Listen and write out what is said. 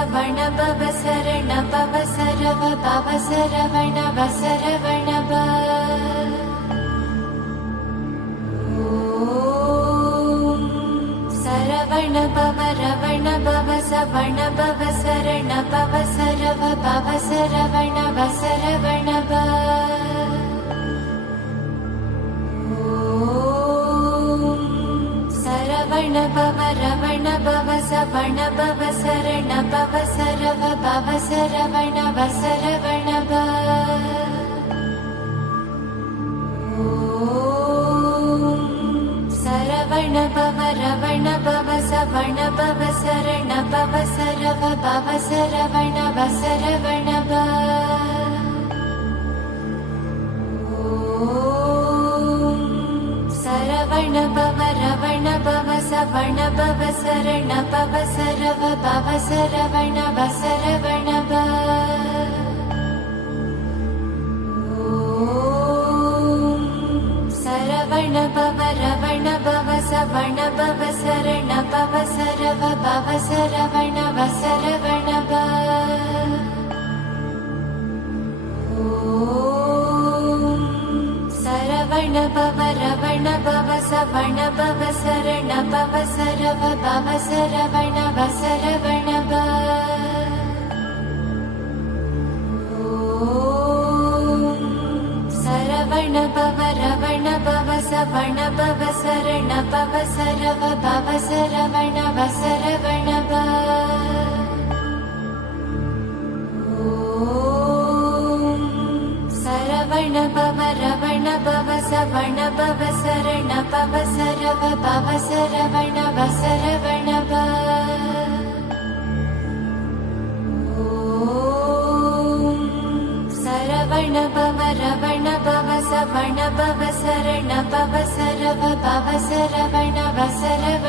சவண பவ சரண பவ சரவ பவ சரவண வசரவண ப சரவண பவ ரவண பவ சவண பவ சரண பவ சரவ பவ சரவண வசரவண ப சரவண பவ ரவண பவ சவண பவ சரண பவ சரவ பவ சரவண வசரவண ப சரவண பவ ரவண பவ சவண பவ சரண பவ சரவ பவ சரவண வசரவண ப சரவண பவ ரவண பவ சவண பவ சரண பவ சரவ பவ சரவண வசரவண ப சரவண பவ ரவண பவ சவண பவ சரண பவ சரவ பவ சரவண வசரவண ப சரவண பவ ரவண பவ சவண பவ சரண பவ சரவ பவ சரவண வசரவண ப சரவண பவ ரவண பவ சவண பவ சரண பவ சரவ பவ சரவண வசரவண ப சரவண பவ ரவண பவ சவண பவ சரண பவ சரவ பவ சரவண வசரவண ப சரவண பவ ரவண பவ சவண பவ சரண பவ சரவ பவ சரவண வசரவண